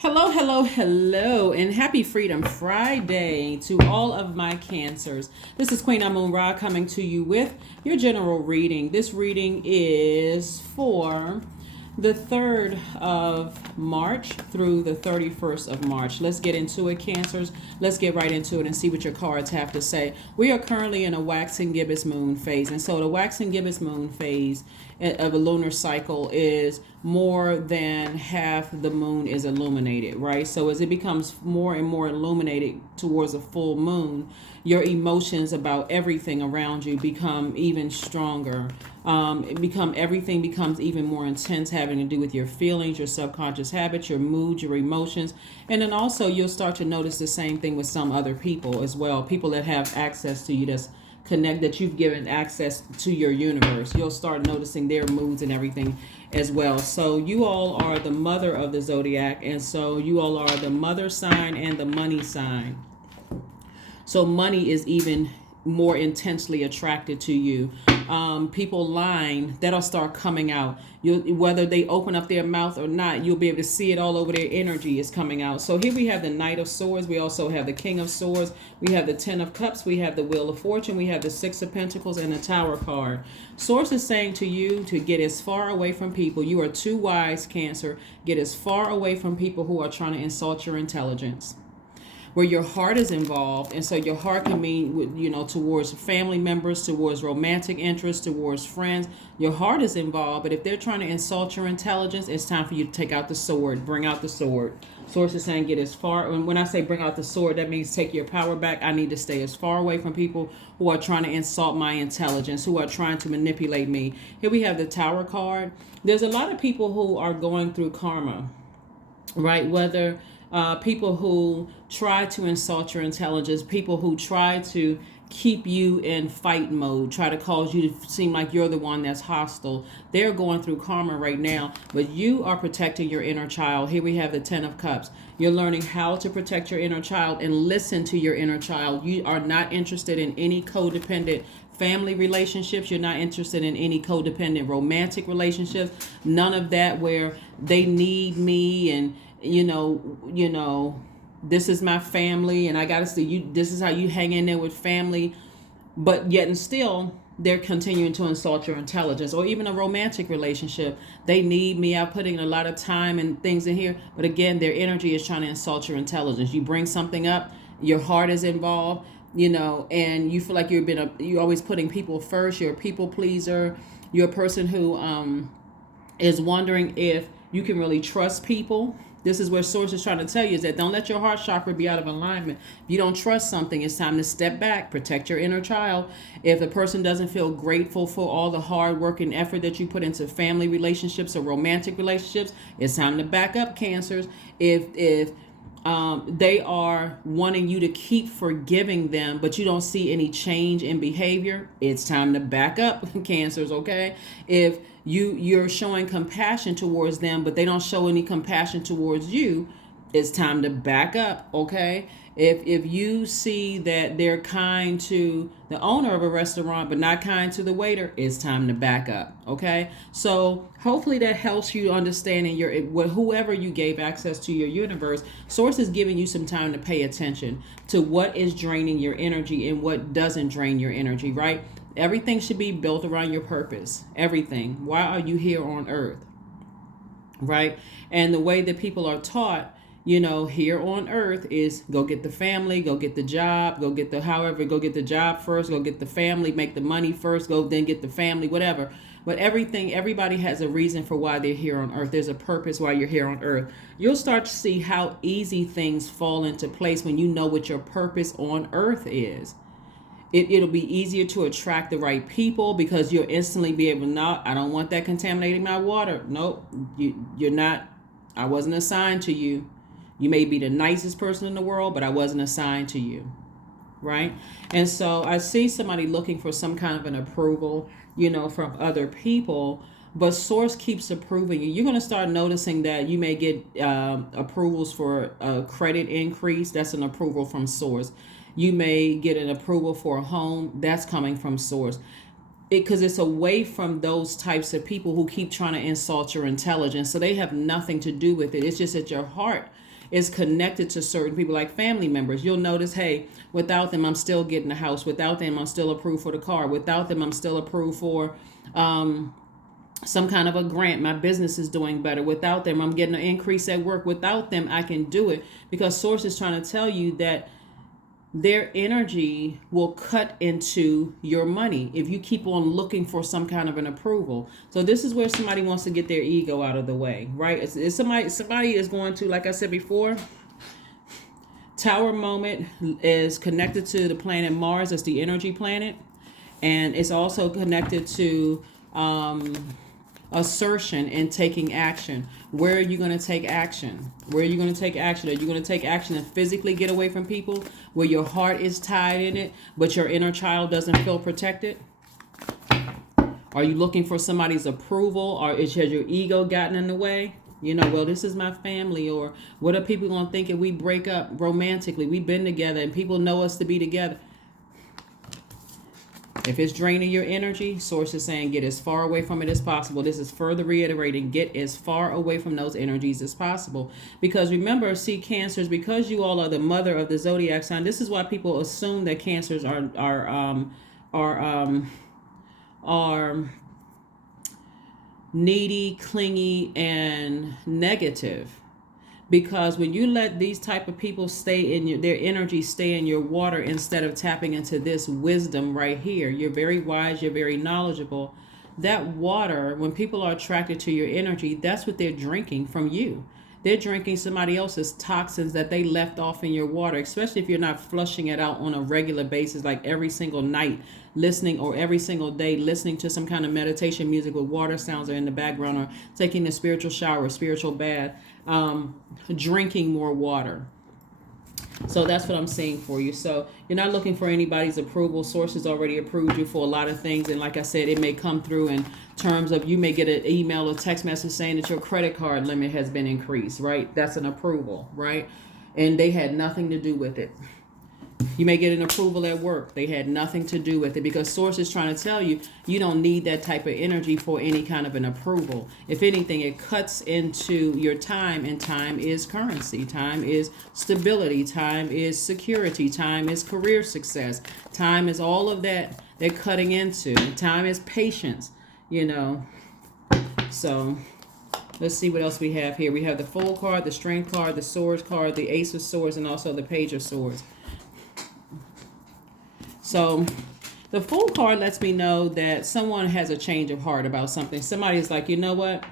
Hello, hello, hello, and happy Freedom Friday to all of my cancers. This is Queen Amun Ra coming to you with your general reading. This reading is for the 3rd of March through the 31st of March. Let's get into it, Cancers. Let's get right into it and see what your cards have to say. We are currently in a waxing gibbous moon phase. And so the waxing gibbous moon phase of a lunar cycle is more than half the moon is illuminated, right? So as it becomes more and more illuminated towards a full moon, your emotions about everything around you become even stronger. Everything becomes even more intense, having to do with your feelings, your subconscious habits, your mood, your emotions. And then also you'll start to notice the same thing with some other people as well, people that have access to you, that you've given access to your universe. You'll start noticing their moods and everything as well. So you all are the mother of the Zodiac, and so you all are the mother sign and the money sign. So money is even more intensely attracted to you. People lying, that'll start coming out. Whether they open up their mouth or not, you'll be able to see it all over. Their energy is coming out. So here we have the Knight of Swords. We also have the King of Swords. We have the Ten of Cups. We have the Wheel of Fortune. We have the Six of Pentacles and the Tower card. Source is saying to you to get as far away from people. You are too wise, Cancer. Get as far away from people who are trying to insult your intelligence, where your heart is involved. And so your heart can mean, towards family members, towards romantic interests, towards friends. Your heart is involved, but if they're trying to insult your intelligence, it's time for you to take out the sword. Bring out the sword. Source is saying get as far, and when I say bring out the sword, that means take your power back. I need to stay as far away from people who are trying to insult my intelligence, who are trying to manipulate me. Here we have the Tower card. There's a lot of people who are going through karma, right? Whether people who try to insult your intelligence, people who try to keep you in fight mode, try to cause you to seem like you're the one that's hostile. They're going through karma right now, but you are protecting your inner child. Here we have the Ten of Cups. You're learning how to protect your inner child and listen to your inner child. You are not interested in any codependent family relationships. You're not interested in any codependent romantic relationships. None of that where they need me and this is my family and I gotta see you, this is how you hang in there with family, but yet and still they're continuing to insult your intelligence. Or even a romantic relationship, they need me, I'm putting a lot of time and things in here, but again their energy is trying to insult your intelligence. You bring something up, your heart is involved, and you feel like you're always putting people first. You're a people pleaser. You're a person who is wondering if you can really trust people. This is where Source is trying to tell you is that don't let your heart chakra be out of alignment. If you don't trust something, it's time to step back, protect your inner child. If a person doesn't feel grateful for all the hard work and effort that you put into family relationships or romantic relationships, it's time to back up, Cancers. If they are wanting you to keep forgiving them, but you don't see any change in behavior, it's time to back up, Cancers, okay? If you're showing compassion towards them, but they don't show any compassion towards you, it's time to back up, okay? If you see that they're kind to the owner of a restaurant but not kind to the waiter, it's time to back up, okay? So hopefully that helps you understanding whoever you gave access to your universe. Source is giving you some time to pay attention to what is draining your energy and what doesn't drain your energy, right? Everything should be built around your purpose. Everything. Why are you here on earth? Right? And the way that people are taught, here on earth is go get the family, go get the job, go get the job first, go get the family, make the money first, go then get the family, whatever. But everybody has a reason for why they're here on earth. There's a purpose why you're here on earth. You'll start to see how easy things fall into place when you know what your purpose on earth is. It'll be easier to attract the right people because you'll instantly be able to know, I don't want that contaminating my water. Nope, you're not. I wasn't assigned to you. You may be the nicest person in the world, but I wasn't assigned to you, right? And so I see somebody looking for some kind of an approval, from other people, but Source keeps approving you. You're going to start noticing that you may get approvals for a credit increase. That's an approval from Source. You may get an approval for a home. That's coming from Source. Because it's away from those types of people who keep trying to insult your intelligence. So they have nothing to do with it. It's just that your heart is connected to certain people, like family members. You'll notice, hey, without them, I'm still getting a house. Without them, I'm still approved for the car. Without them, I'm still approved for some kind of a grant. My business is doing better. Without them, I'm getting an increase at work. Without them, I can do it. Because Source is trying to tell you that their energy will cut into your money if you keep on looking for some kind of an approval. So this is where somebody wants to get their ego out of the way, right? It's somebody is going to, like I said before, Tower Moment is connected to the planet Mars. It's the energy planet. And it's also connected to assertion and taking action. Where are you going to take action? Where are you going to take action? Are you going to take action and physically get away from people where your heart is tied in it, but your inner child doesn't feel protected? Are you looking for somebody's approval, or has your ego gotten in the way? You know, well, this is my family, or what are people going to think if we break up romantically? We've been together and people know us to be together. If it's draining your energy, Source is saying get as far away from it as possible. This is further reiterating, get as far away from those energies as possible. Because remember, see, Cancers, because you all are the mother of the zodiac sign, this is why people assume that Cancers are needy, clingy, and negative. Because when you let these type of people stay in their energy stay in your water instead of tapping into this wisdom right here, you're very wise, you're very knowledgeable. That water, when people are attracted to your energy, that's what they're drinking from you. They're drinking somebody else's toxins that they left off in your water, especially if you're not flushing it out on a regular basis, like every single night listening, or every single day listening to some kind of meditation music with water sounds are in the background, or taking a spiritual shower, a spiritual bath, drinking more water. So that's what I'm saying for you. So you're not looking for anybody's approval. Source has already approved you for a lot of things. And like I said, it may come through in terms of you may get an email or text message saying that your credit card limit has been increased, right? That's an approval, right? And they had nothing to do with it. You may get an approval at work. They had nothing to do with it, because Source is trying to tell you, you don't need that type of energy for any kind of an approval. If anything, it cuts into your time, and time is currency. Time is stability. Time is security. Time is career success. Time is all of that they're cutting into. Time is patience, you know. So let's see what else we have here. We have the Fool card, the Strength card, the Swords card, the Ace of Swords, and also the Page of Swords. So the Fool card lets me know that someone has a change of heart about something. Somebody is like, you know what?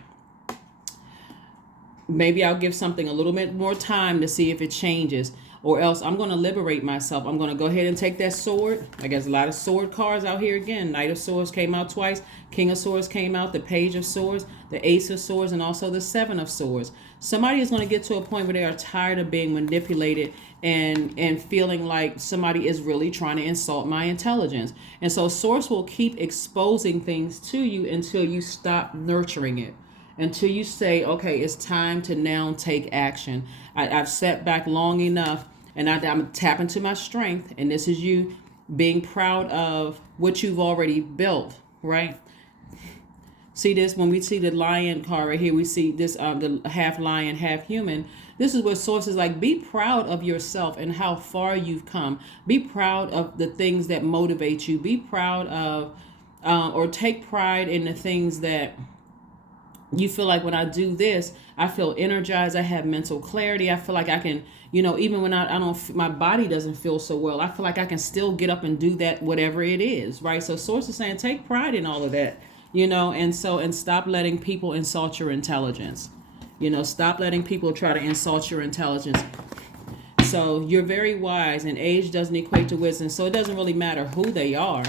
Maybe I'll give something a little bit more time to see if it changes, or else I'm going to liberate myself. I'm going to go ahead and take that sword. I guess a lot of sword cards out here again. Knight of Swords came out twice. King of Swords came out. The Page of Swords, the Ace of Swords, and also the Seven of Swords. Somebody is going to get to a point where they are tired of being manipulated and feeling like somebody is really trying to insult my intelligence. And so Source will keep exposing things to you until you stop nurturing it. Until you say, okay, it's time to now take action. I've sat back long enough, and I'm tapping to my strength. And this is you being proud of what you've already built, right? See this, when we see the lion card right here, we see this, the half lion, half human. This is what Source is like. Be proud of yourself and how far you've come. Be proud of the things that motivate you. Be proud of, or take pride in the things that you feel like, when I do this, I feel energized. I have mental clarity. I feel like I can, you know, even when I don't, my body doesn't feel so well, I feel like I can still get up and do that, whatever it is, right? So Source is saying, take pride in all of that, you know, and stop letting people insult your intelligence. You know, stop letting people try to insult your intelligence. So you're very wise, and age doesn't equate to wisdom. So it doesn't really matter who they are.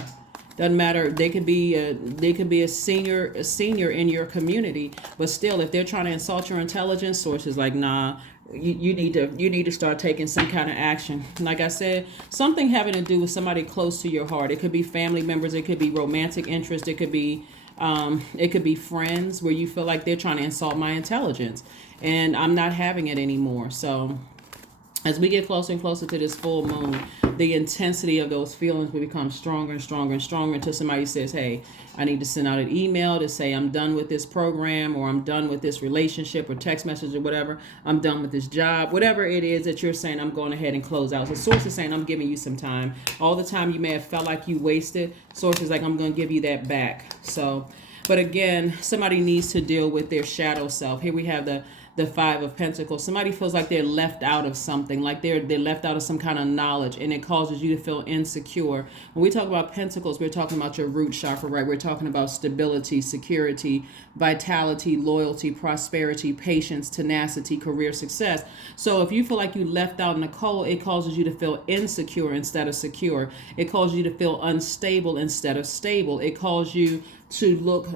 Doesn't matter. They could be a senior in your community, but still, if they're trying to insult your intelligence, Source is like, nah, you need to start taking some kind of action. Like I said, something having to do with somebody close to your heart. It could be family members. It could be romantic interest. It could be friends where you feel like they're trying to insult my intelligence, and I'm not having it anymore. So As we get closer and closer to this full moon, the intensity of those feelings will become stronger and stronger and stronger until somebody says, hey, I need to send out an email to say I'm done with this program, or I'm done with this relationship, or text message, or whatever. I'm done with this job. Whatever it is that you're saying, I'm going ahead and close out. So Source is saying, I'm giving you some time. All the time you may have felt like you wasted, Source is like, I'm going to give you that back. So, but again, somebody needs to deal with their shadow self. Here we have the Five of Pentacles. Somebody feels like they're left out of something, like they're left out of some kind of knowledge, and it causes you to feel insecure. When we talk about Pentacles, we're talking about your root chakra, right? We're talking about stability, security, vitality, loyalty, prosperity, patience, tenacity, career success. So if you feel like you left out in the cold, it causes you to feel insecure instead of secure. It causes you to feel unstable instead of stable. It causes you to look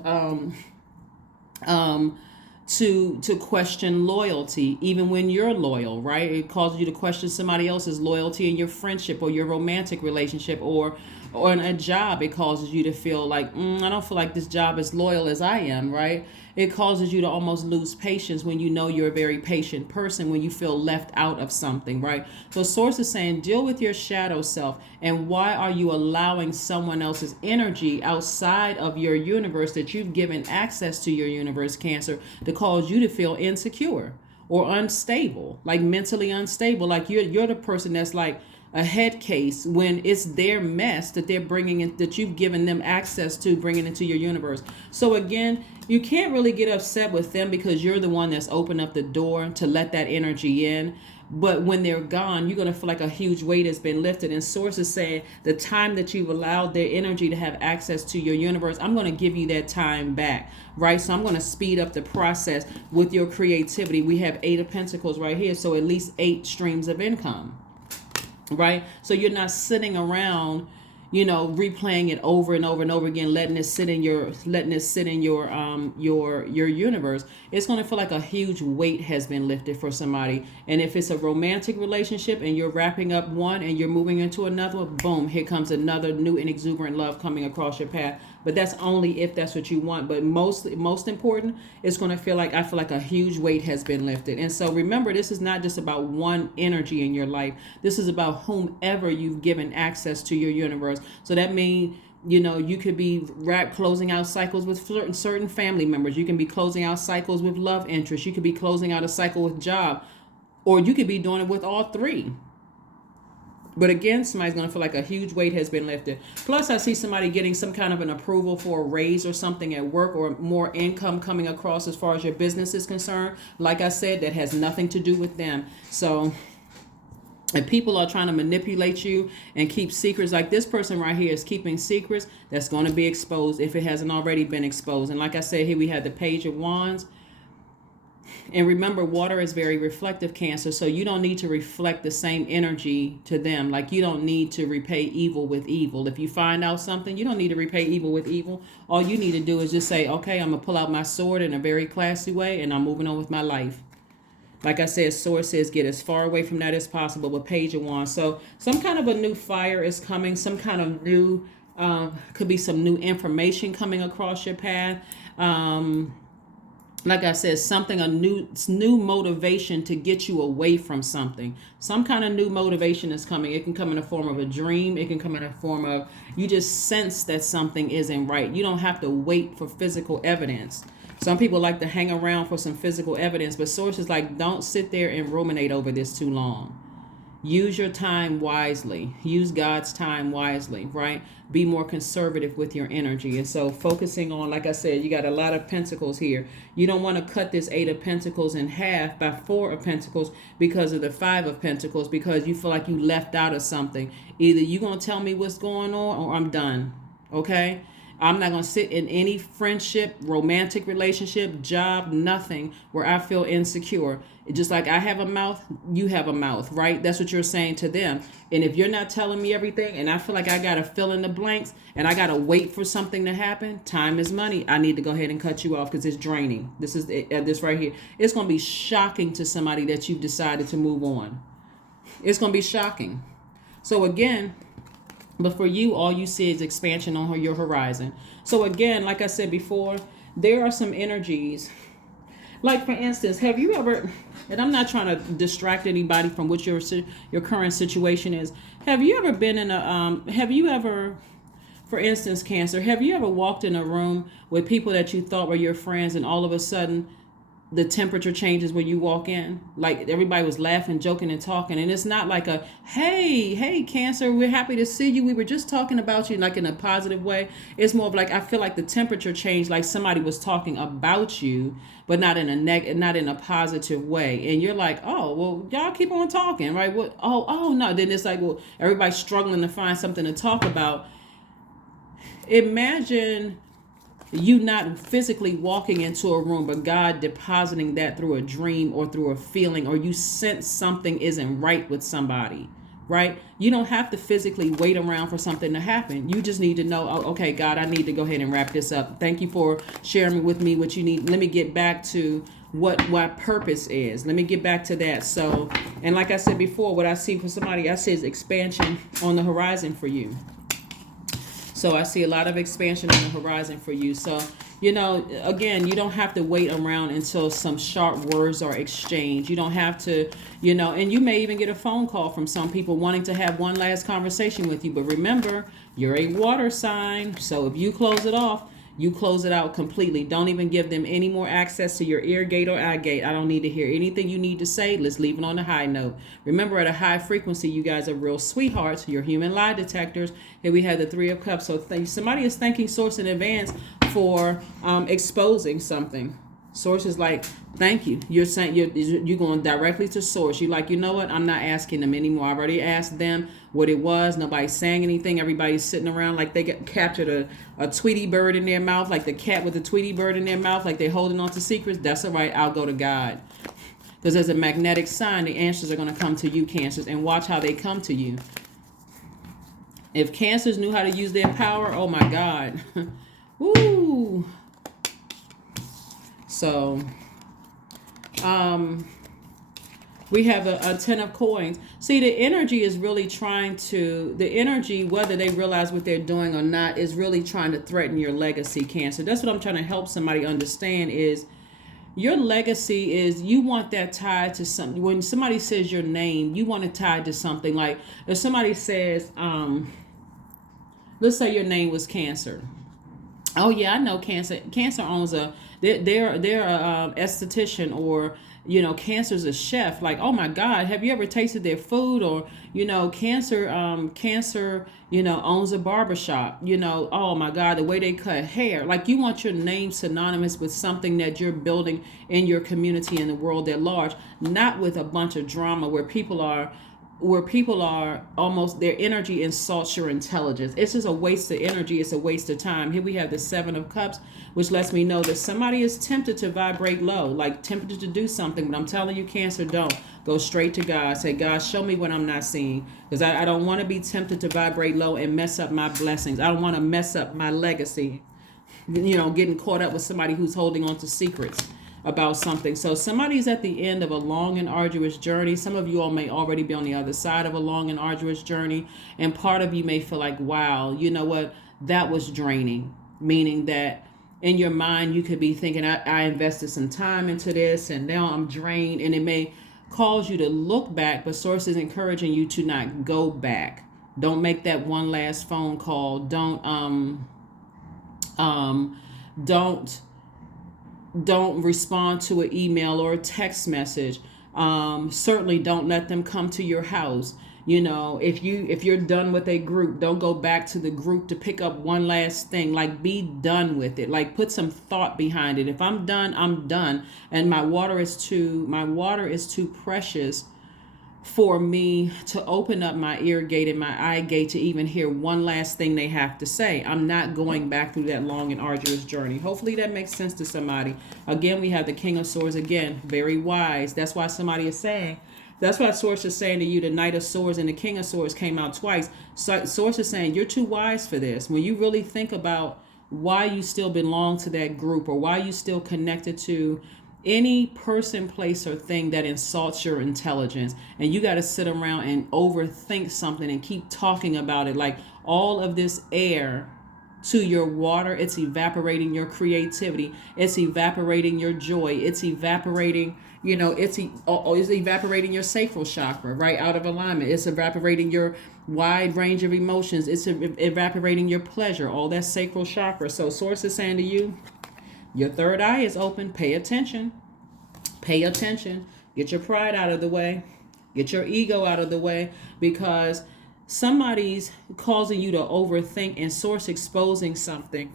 to question loyalty, even when you're loyal, right? It causes you to question somebody else's loyalty in your friendship or your romantic relationship, or in a job. It causes you to feel like, I don't feel like this job is loyal as I am, right? It causes you to almost lose patience when you know you're a very patient person, when you feel left out of something, right? So Source is saying, deal with your shadow self. And why are you allowing someone else's energy outside of your universe that you've given access to your universe, Cancer, to cause you to feel insecure or unstable, like mentally unstable? Like you're the person that's like a head case when it's their mess that they're bringing in, that you've given them access to, bringing into your universe. So again, you can't really get upset with them because you're the one that's opened up the door to let that energy in. But when they're gone, you're going to feel like a huge weight has been lifted. And Source is saying the time that you've allowed their energy to have access to your universe, I'm going to give you that time back, right? So I'm going to speed up the process with your creativity. We have 8 of Pentacles right here. So at least 8 streams of income. Right? So you're not sitting around, replaying it over and over and over again, letting it sit in your universe. It's going to feel like a huge weight has been lifted for somebody. And if it's a romantic relationship and you're wrapping up one and you're moving into another one, boom, here comes another new and exuberant love coming across your path. But that's only if that's what you want. But most important, it's going to feel like, I feel like a huge weight has been lifted. And so remember, this is not just about one energy in your life. This is about whomever you've given access to your universe. So that means, you could be closing out cycles with certain family members. You can be closing out cycles with love interests. You could be closing out a cycle with job, or you could be doing it with all 3. But again, somebody's going to feel like a huge weight has been lifted. Plus, I see somebody getting some kind of an approval for a raise or something at work, or more income coming across as far as your business is concerned. Like I said, that has nothing to do with them. So if people are trying to manipulate you and keep secrets, like this person right here is keeping secrets, that's going to be exposed if it hasn't already been exposed. And like I said, here we have the Page of Wands. And remember, water is very reflective, Cancer, so you don't need to reflect the same energy to them. Like, you don't need to repay evil with evil. If you find out something, you don't need to repay evil with evil. All you need to do is just say, okay, I'm going to pull out my sword in a very classy way, and I'm moving on with my life. Like I said, Source says get as far away from that as possible with Page of Wands. So some kind of a new fire is coming, some kind of new, could be some new information coming across your path. Like I said, a new motivation to get you away from something. Some kind of new motivation is coming. It can come in the form of a dream. It can come in the form of, you just sense that something isn't right. You don't have to wait for physical evidence. Some people like to hang around for some physical evidence, but Source is like, don't sit there and ruminate over this too long. Use your time wisely. Use God's time wisely, right? Be more conservative with your energy. And so focusing on, like I said, you got a lot of Pentacles here. You don't want to cut this 8 of Pentacles in half by 4 of Pentacles because of the 5 of Pentacles, because you feel like you left out of something. Either you're going to tell me what's going on or I'm done, okay? I'm not going to sit in any friendship, romantic relationship, job, nothing where I feel insecure. Just like I have a mouth, you have a mouth, right? That's what you're saying to them. And if you're not telling me everything and I feel like I got to fill in the blanks and I got to wait for something to happen, time is money. I need to go ahead and cut you off because it's draining. This is this right here. It's going to be shocking to somebody that you've decided to move on. It's going to be shocking. So again, but for you, all you see is expansion on your horizon. So again, like I said before, there are some energies. Like, for instance, have you ever, and I'm not trying to distract anybody from what your current situation is. Have you ever been in a, have you ever, for instance, Cancer, have you ever walked in a room with people that you thought were your friends, and all of a sudden the temperature changes when you walk in? Like, everybody was laughing, joking, and talking, and it's not like a hey Cancer, we're happy to see you, we were just talking about you, like in a positive way. It's more of like, I feel like the temperature changed, like somebody was talking about you, but not in a not in a positive way, and you're like, oh well, y'all keep on talking, right? What? Oh no. Then it's like, well, everybody's struggling to find something to talk about. Imagine you not physically walking into a room, but God depositing that through a dream or through a feeling, or you sense something isn't right with somebody, right? You don't have to physically wait around for something to happen. You just need to know, oh, okay, God, I need to go ahead and wrap this up. Thank you for sharing with me what you need. Let me get back to what purpose is. Let me get back to that. So, and like I said before, what I see for somebody, I see is expansion on the horizon for you. So I see a lot of expansion on the horizon for you. So, again, you don't have to wait around until some sharp words are exchanged. You don't have to, and you may even get a phone call from some people wanting to have one last conversation with you. But remember, you're a water sign. So if you close it off, you close it out completely. Don't even give them any more access to your ear gate or eye gate. I don't need to hear anything you need to say. Let's leave it on a high note. Remember, at a high frequency, you guys are real sweethearts. You're human lie detectors. Here we have the Three of Cups. So somebody is thanking Source in advance for exposing something. Source is like, thank you. You're saying you're going directly to Source. You're like, you know what? I'm not asking them anymore. I've already asked them what it was. Nobody's saying anything. Everybody's sitting around like they captured a Tweety bird in their mouth, like the cat with the Tweety bird in their mouth, like they're holding on to secrets. That's all right. I'll go to God. Because as a magnetic sign, the answers are going to come to you, Cancers, and watch how they come to you. If Cancers knew how to use their power, oh my God. Woo. So, we have a 10 of coins. See, the energy is really the energy, whether they realize what they're doing or not, is really trying to threaten your legacy, Cancer. That's what I'm trying to help somebody understand is your legacy is, you want that tied to something. When somebody says your name, you want it tied to something. Like if somebody says, let's say your name was Cancer. Oh yeah, I know Cancer. Cancer owns they're a esthetician, or Cancer's a chef. Like, oh my God, have you ever tasted their food? Or Cancer owns a barbershop. Oh my God, the way they cut hair. Like, you want your name synonymous with something that you're building in your community and the world at large, not with a bunch of drama where people are almost, their energy insults your intelligence. It's just a waste of energy. It's a waste of time. Here we have the 7 of Cups, which lets me know that somebody is tempted to vibrate low, like tempted to do something. But I'm telling you, Cancer, don't. Go straight to God. Say, God, show me what I'm not seeing. Because I don't want to be tempted to vibrate low and mess up my blessings. I don't want to mess up my legacy, getting caught up with somebody who's holding on to secrets about something. So somebody's at the end of a long and arduous journey. Some of you all may already be on the other side of a long and arduous journey. And part of you may feel like, wow, you know what? That was draining. Meaning that in your mind, you could be thinking, I invested some time into this and now I'm drained. And it may cause you to look back, but Source is encouraging you to not go back. Don't make that one last phone call. Don't respond to an email or a text message. Certainly don't let them come to your house. If you're done with a group, don't go back to the group to pick up one last thing. Like, be done with it. Like, put some thought behind it. If I'm done, I'm done. And my water is too precious for me to open up my ear gate and my eye gate to even hear one last thing they have to say. I'm not going back through that long and arduous journey. Hopefully that makes sense to somebody. Again, we have the King of Swords. Again, very wise. That's why Source is saying to you, the Knight of Swords and the King of Swords came out twice. So Source is saying, you're too wise for this. When you really think about why you still belong to that group, or why you still connected to any person, place, or thing that insults your intelligence, and you got to sit around and overthink something and keep talking about it, like all of this air to your water, it's evaporating your creativity. It's evaporating your joy. It's evaporating, it's evaporating your sacral chakra right out of alignment. It's evaporating your wide range of emotions. It's evaporating your pleasure, all that sacral chakra. So Source is saying to you, your third eye is open. Pay attention. Pay attention. Get your pride out of the way. Get your ego out of the way, because somebody's causing you to overthink, and Source exposing something.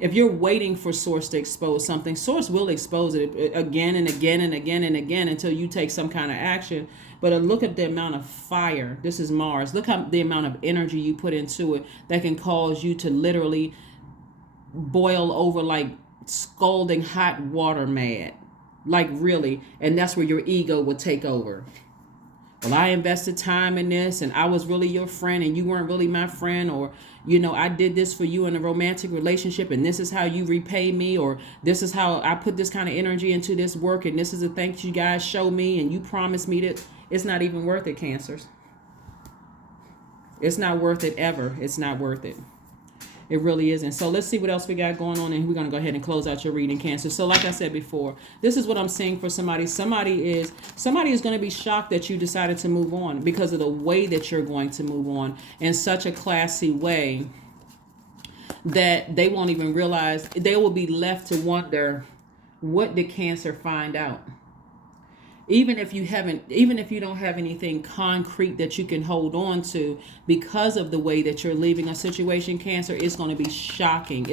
If you're waiting for Source to expose something, Source will expose it again and again and again and again until you take some kind of action. But look at the amount of fire. This is Mars. Look at the amount of energy you put into it that can cause you to literally boil over like scalding hot water mad. Like really. And that's where your ego will take over. Well, I invested time in this, and I was really your friend and you weren't really my friend, or I did this for you in a romantic relationship, and this is how you repay me, or this is how I put this kind of energy into this work, and this is the thanks you guys show me, and you promised me that. It's not even worth it, Cancers. It's not worth it ever. It's not worth it. It really isn't. So let's see what else we got going on, and we're going to go ahead and close out your reading, Cancer. So like I said before, this is what I'm seeing for somebody. Somebody is going to be shocked that you decided to move on because of the way that you're going to move on in such a classy way that they won't even realize. They will be left to wonder, what did Cancer find out? Even if you don't have anything concrete that you can hold on to, because of the way that you're leaving a situation, Cancer, it's going to be shocking.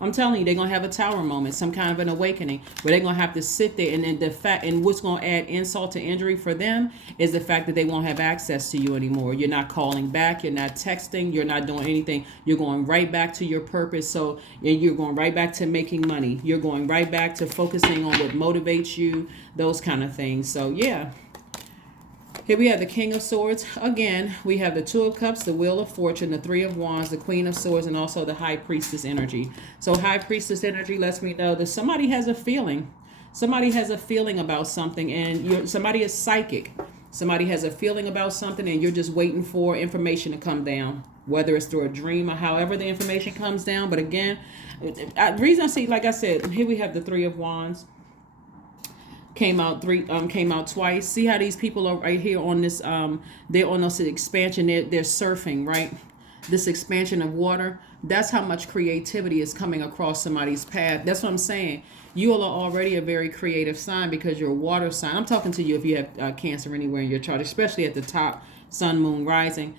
I'm telling you, they're going to have a tower moment, some kind of an awakening, where they're going to have to sit there, and then and what's going to add insult to injury for them is the fact that they won't have access to you anymore. You're not calling back, you're not texting, you're not doing anything. You're going right back to your purpose. So you're going right back to making money. You're going right back to focusing on what motivates you, those kind of things. So yeah, here we have the King of Swords. Again, we have the Two of Cups, the Wheel of Fortune, the Three of Wands, the Queen of Swords, and also the High Priestess energy. So High Priestess energy lets me know that somebody has a feeling. Somebody has a feeling about something, and somebody is psychic. Somebody has a feeling about something, and you're just waiting for information to come down, whether it's through a dream or however the information comes down. But again, the reason I see, like I said, here we have the Three of Wands. Came out twice. See how these people are right here on this they're on this expansion, they're surfing, right? This expansion of water. That's how much creativity is coming across somebody's path. That's what I'm saying. You all are already a very creative sign because you're a water sign. I'm talking to you if you have Cancer anywhere in your chart, especially at the top, Sun, Moon, Rising,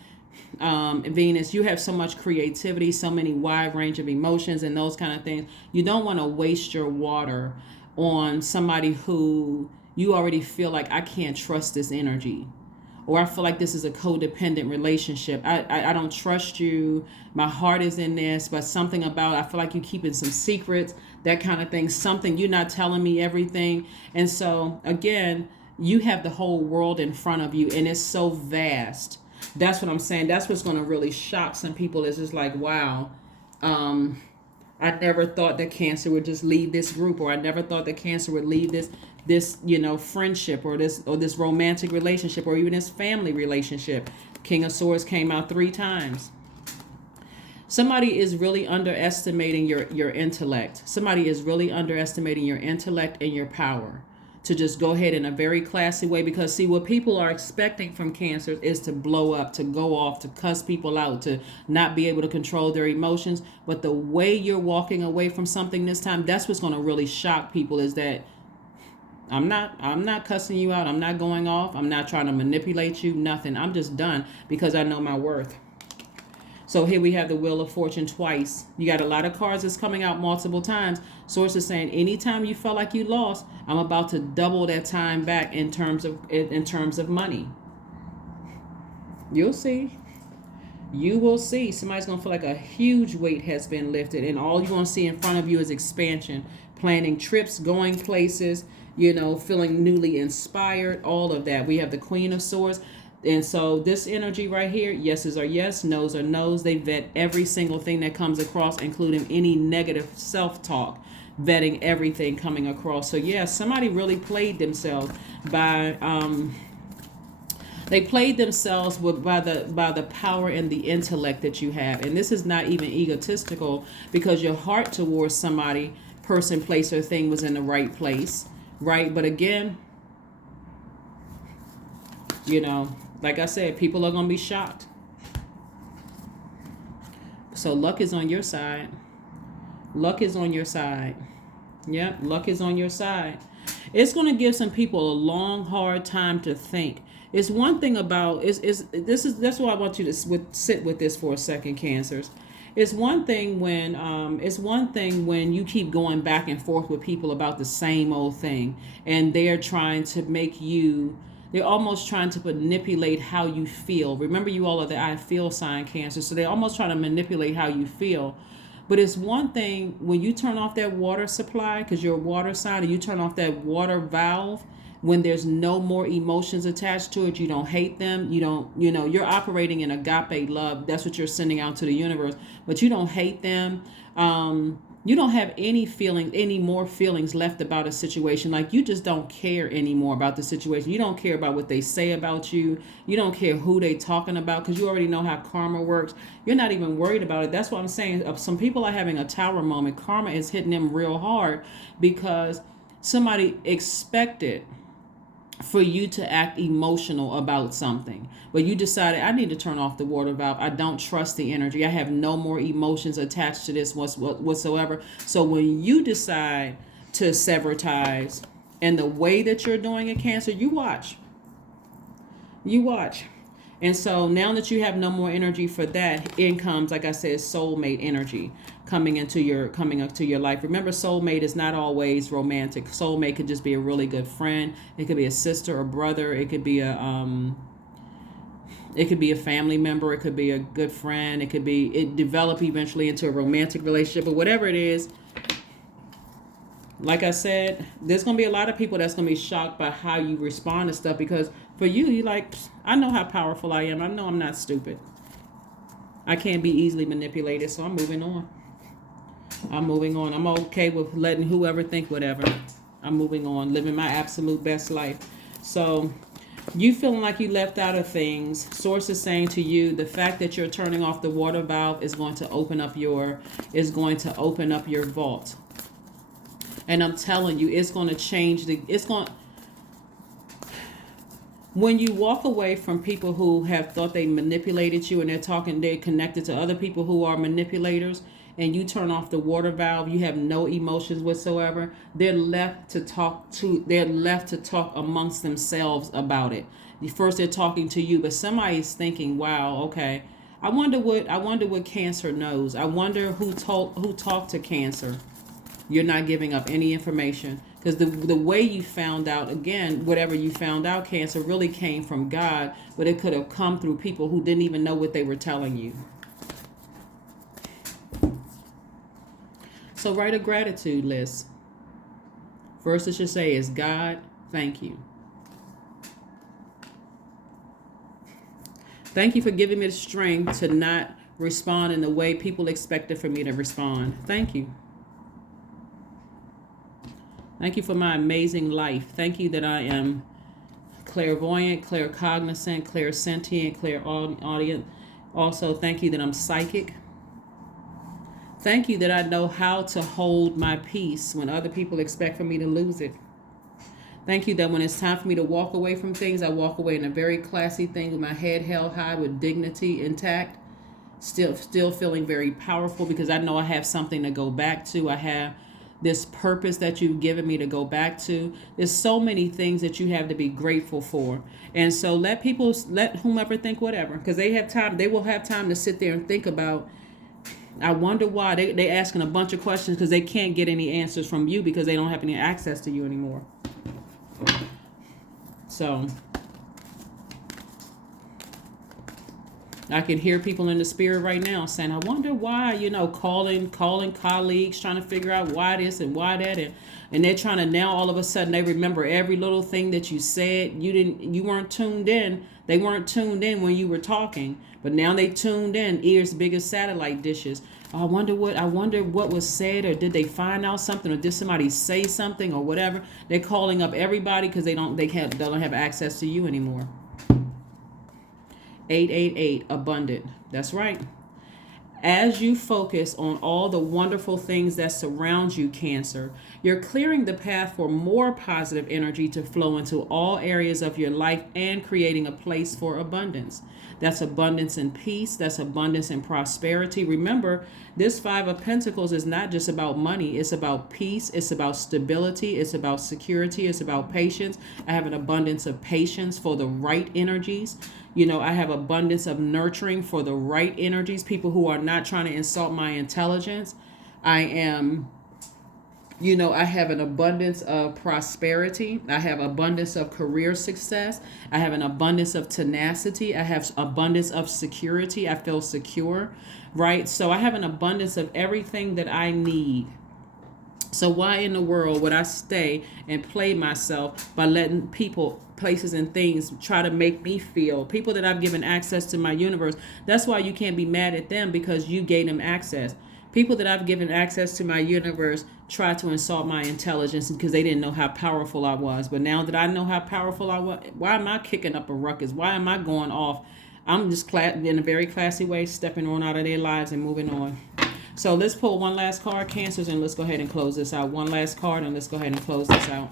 Venus. You have so much creativity, so many wide range of emotions and those kind of things. You don't want to waste your water on somebody who you already feel like, I can't trust this energy, or I feel like this is a codependent relationship. I don't trust you. My heart is in this, but something about, I feel like you're keeping some secrets, that kind of thing. Something, you're not telling me everything. And so again, you have the whole world in front of you, and it's so vast. That's what I'm saying. That's what's going to really shock some people. Is just like, wow, I never thought that Cancer would just leave this group, or I never thought that Cancer would leave this friendship, or this romantic relationship, or even this family relationship. King of Swords came out 3 times. Somebody is really underestimating your intellect. Somebody is really underestimating your intellect and your power to just go ahead in a very classy way. Because see, what people are expecting from Cancer is to blow up, to go off, to cuss people out, to not be able to control their emotions. But the way you're walking away from something this time, that's what's going to really shock people, is that I'm not cussing you out. I'm not going off. I'm not trying to manipulate you. Nothing. I'm just done because I know my worth. So here we have the Wheel of Fortune twice. You got a lot of cards that's coming out multiple times. Source is saying, anytime you felt like you lost, I'm about to double that time back in terms of money. You'll see. You will see. Somebody's going to feel like a huge weight has been lifted, and all you're going to see in front of you is expansion, planning trips, going places, feeling newly inspired, all of that. We have the Queen of Swords. And so this energy right here, yeses are yes, nos are nos. They vet every single thing that comes across, including any negative self-talk, vetting everything coming across. So yeah, somebody really played themselves by They played themselves by the power and the intellect that you have. And this is not even egotistical, because your heart towards somebody, person, place, or thing was in the right place, right? But again, like I said, people are going to be shocked. So luck is on your side. Luck is on your side. Yep, luck is on your side. It's going to give some people a long, hard time to think. It's one thing about that's why I want you to sit with this for a second, Cancers. It's one thing when you keep going back and forth with people about the same old thing, and they're trying to make you. They're almost trying to manipulate how you feel. Remember, you all are the I feel sign, Cancer. So they're almost trying to manipulate how you feel. But it's one thing when you turn off that water supply, because you're a water sign, and you turn off that water valve, when there's no more emotions attached to it, you don't hate them. You don't, you're operating in agape love. That's what you're sending out to the universe. But you don't hate them. You don't have any more feelings left about a situation. Like, you just don't care anymore about the situation. You don't care about what they say about you. You don't care who they talking about, because you already know how karma works. You're not even worried about it. That's what I'm saying. Some people are having a tower moment. Karma is hitting them real hard because somebody expected for you to act emotional about something, but you decided, I need to turn off the water valve. I don't trust the energy. I have no more emotions attached to this whatsoever. So when you decide to sever ties, and the way that you're doing it, Cancer, you watch. And so now that you have no more energy for that, in comes, like I said, soulmate energy coming up to your life. Remember, soulmate is not always romantic. Soulmate could just be a really good friend. It could be a sister or brother. It could be a family member. It could be a good friend. It develop eventually into a romantic relationship, but whatever it is. Like I said, there's going to be a lot of people that's going to be shocked by how you respond to stuff, because for you like, I know how powerful I am. I know I'm not stupid. I can't be easily manipulated, so I'm moving on. I'm okay with letting whoever think whatever. I'm moving on, living my absolute best life. So you feeling like you left out of things. Source is saying to you, the fact that you're turning off the water valve is going to open up your vault. And I'm telling you, it's going to change when you walk away from people who have thought they manipulated you, and they're connected to other people who are manipulators, and you turn off the water valve, you have no emotions whatsoever. They're left to talk amongst themselves about it. First they're talking to you, but somebody's thinking, wow, okay, I wonder what Cancer knows. I wonder who talked to Cancer. You're not giving up any information, because the way you found out, again, whatever you found out, Cancer, really came from God, but it could have come through people who didn't even know what they were telling you. So write a gratitude list. First it should say is, God, thank you. Thank you for giving me the strength to not respond in the way people expected for me to respond. Thank you. Thank you for my amazing life. Thank you that I am clairvoyant, claircognizant, clairsentient, clairaudient. Also, thank you that I'm psychic. Thank you that I know how to hold my peace when other people expect for me to lose it. Thank you that when it's time for me to walk away from things, I walk away in a very classy thing with my head held high, with dignity intact, still feeling very powerful, because I know I have something to go back to. I have this purpose that you've given me to go back to. There's so many things that you have to be grateful for. And so let whomever think whatever, because they will have time to sit there and think about, I wonder why. They asking a bunch of questions because they can't get any answers from you, because they don't have any access to you anymore. So I can hear people in the spirit right now saying, I wonder why, calling colleagues, trying to figure out why this and why that. And they're trying to, now all of a sudden they remember every little thing that you said. You weren't tuned in. They weren't tuned in when you were talking, but now they tuned in, ears big as satellite dishes. I wonder what was said, or did they find out something, or did somebody say something, or whatever. They're calling up everybody because they don't have access to you anymore. 888, abundant. That's right. As you focus on all the wonderful things that surround you, Cancer, you're clearing the path for more positive energy to flow into all areas of your life and creating a place for abundance. That's abundance in peace. That's abundance in prosperity. Remember, this Five of Pentacles is not just about money. It's about peace. It's about stability. It's about security. It's about patience. I have an abundance of patience for the right energies. I have abundance of nurturing for the right energies, people who are not trying to insult my intelligence. I am, I have an abundance of prosperity. I have abundance of career success. I have an abundance of tenacity. I have abundance of security. I feel secure, right? So I have an abundance of everything that I need. So why in the world would I stay and play myself by letting people, places, and things try to make me feel, people that I've given access to my universe? That's why you can't be mad at them, because you gave them access. People that I've given access to my universe try to insult my intelligence because they didn't know how powerful I was. But now that I know how powerful I was, why am I kicking up a ruckus? Why am I going off? I'm just in a very classy way, stepping on out of their lives and moving on. So let's pull one last card, Cancers, and let's go ahead and close this out. One last card, and let's go ahead and close this out.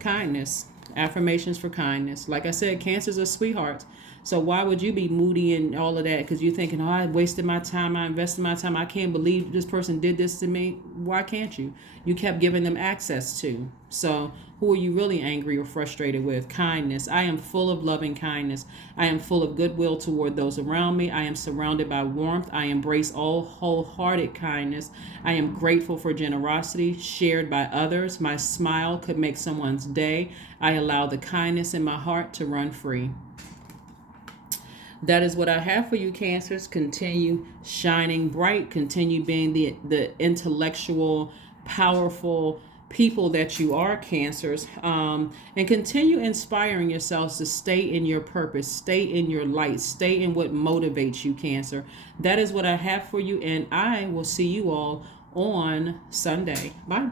Kindness. Affirmations for kindness. Like I said, Cancers are sweethearts. So why would you be moody and all of that? Because you're thinking, oh, I wasted my time. I invested my time. I can't believe this person did this to me. Why can't you? You kept giving them access to. So who are you really angry or frustrated with? Kindness. I am full of loving kindness. I am full of goodwill toward those around me. I am surrounded by warmth. I embrace all wholehearted kindness. I am grateful for generosity shared by others. My smile could make someone's day. I allow the kindness in my heart to run free. That is what I have for you, Cancers. Continue shining bright. Continue being the intellectual, powerful people that you are, Cancers. And continue inspiring yourselves to stay in your purpose, stay in your light, stay in what motivates you, Cancer. That is what I have for you, and I will see you all on Sunday. Bye.